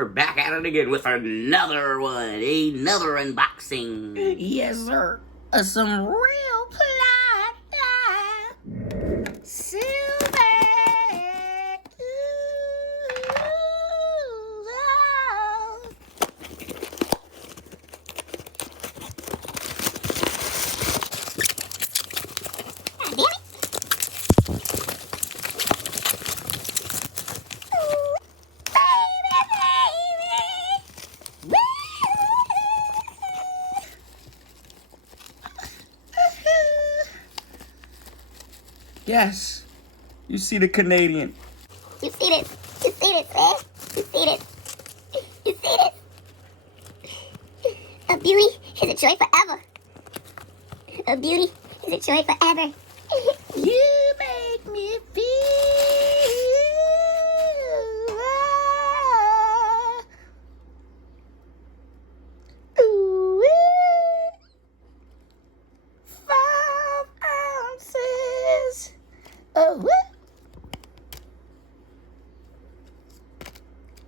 we're back at it again with another one, another unboxing. Yes, sir. Some real plot. Silver. Yes, you see the Canadian. You see this? You see this, man? You see this? You see this? A beauty is a joy forever. A beauty is a joy forever. You make me feel. Ooh, 5 ounces. Oh,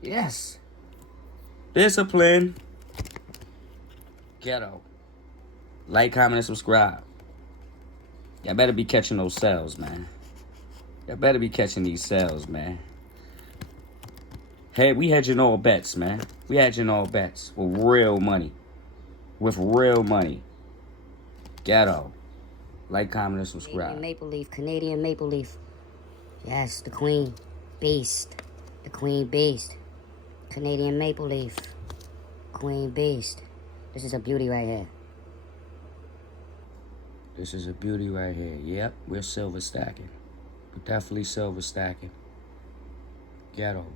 Yes. Discipline. Ghetto. Like, comment, and subscribe. Y'all better be catching those sales, man. Y'all better be catching these sales, man. Hey, we hedging all bets, man. We hedging all bets with real money. With real money. Ghetto. Like, comment, and subscribe. Canadian maple leaf. Yes, the queen. Beast. The queen beast. Canadian maple leaf. Queen beast. This is a beauty right here. This is a beauty right here. Yep, we're silver stacking. We're definitely silver stacking. Ghetto.